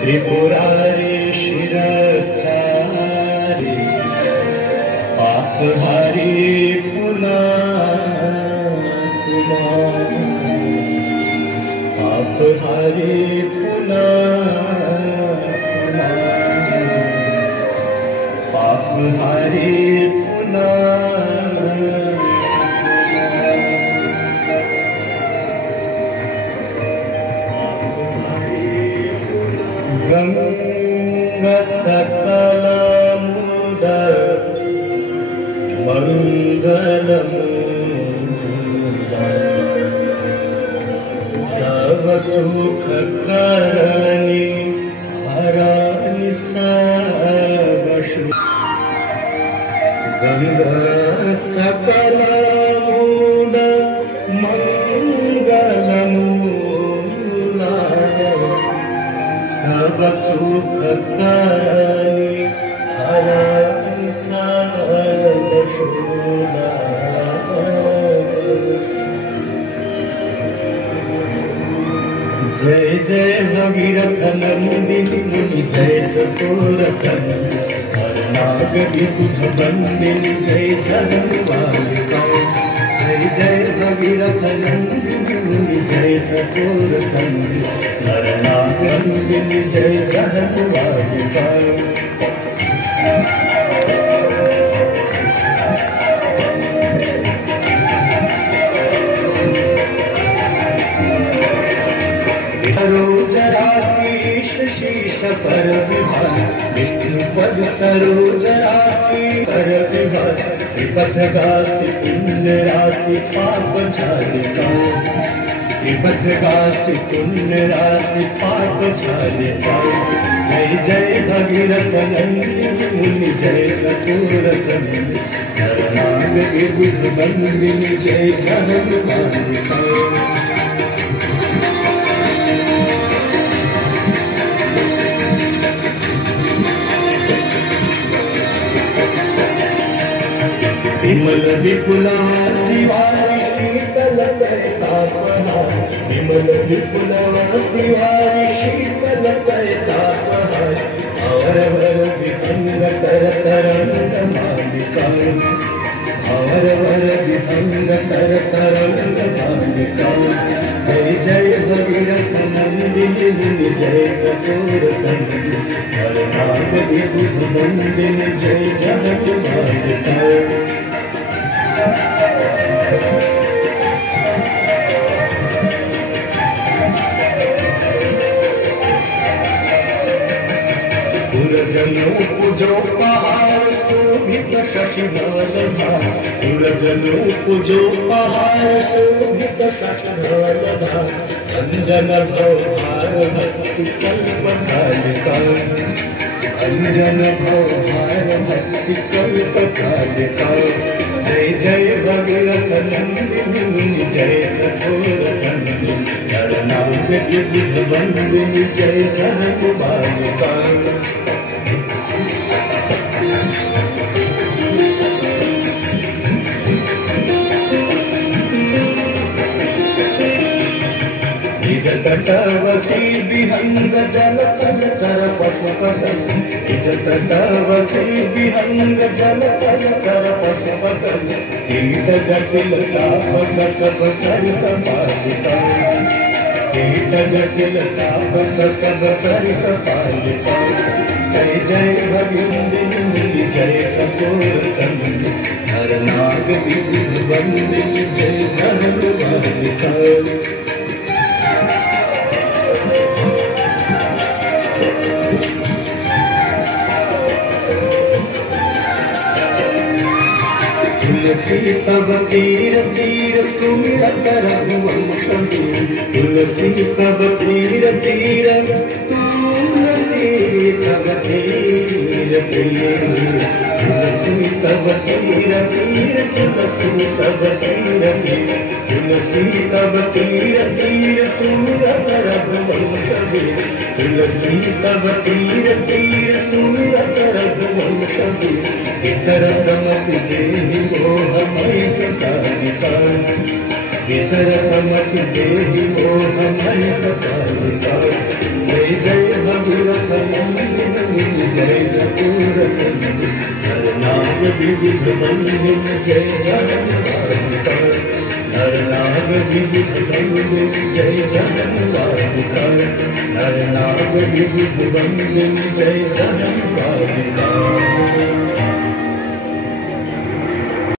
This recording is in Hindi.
त्रिपुरारे शिरश्चारे पापहारी पापहारी पापहारी गंगा सकलमुद मंगलमुद सब सुख करनी हरानी सब गंगा सकलमुद मंगलमुद सब सुख करनी हरानी सब जय जय भगीरथ नंदिनी मुनि जय चतुरसन नाग विबुध बंदिनी जय जगन्मालिका जय जय भगीरथ नंदिनी मुनि जय चतुरसन नाग विबुध जय जगन्मालिका सरोजराशीष शीश पर विभाग विष्णु पद सरोजराशी पर विभाग विपथ गासी पुण्य राशि पाप छालिका विपथ गासी पुण्य राशि पाप छालिका जय जय भगीरथ नंदिनी मुनि जय चतुरसन नाग विबुध बंदिनी जय जगन्मालिका विमल विपुलवासी वारी शीतल तापहा विमल विपुलवासी वारी शीतल तापहा और वर विभंग कर तरंग मालिका और वर विभंग कर तरंग मालिका जय जय भगीरथ नंदिनी मुनि जय चतुरसन नाग विबुध बंदिनी जय जगन्मालिका पुरजनों पूजो पहाड़ शोभित शशिधवलधा पुरजनों पूजो पहाड़ शोभित शशिधवलधा अंजन भवभार भक्ति कल्पकालिका अंजन भवभार भक्ति कल्पकालिका जय जय भगीरथ नंदिनी मुनि जय चतुरसन नाग विबुध बंदिनी जय जगन्मालिका निज तटवती विहंग जल चर पशुपत निज तटवती विहंग जल चर पशुपत कीट जटिल ताप सब सरित पालिका कीट जटिल ताप सब सरित पालिका जय जय भगीरथ मुनि जय चतुरसन नाग विबुध बंदिनी जय जगन्मालिका तुलसी तब तीर तीर सुमिरत रघुवंश तुलसी तब तीर तीर तुलसी तब तीर तीर तुलसी तब तीर तीर तुलसी तब तीर तीर तुलसी तब तीर तीर सुमिरत रघुवंश तुलसी तब तीर तीर सुमिरत रघुवंश इतर रमति देहि मोह मय सतारिका विचरतमति देहि मोह मन सतालिका जय जय भगवत नंदिनी जय जगूरत हर नाम विविध मंदिर जय जगन्नाथ हर नाम विविध मंदिर जय जगन्नाथ हर नाम विविध मंदिर जय जगन्नाथ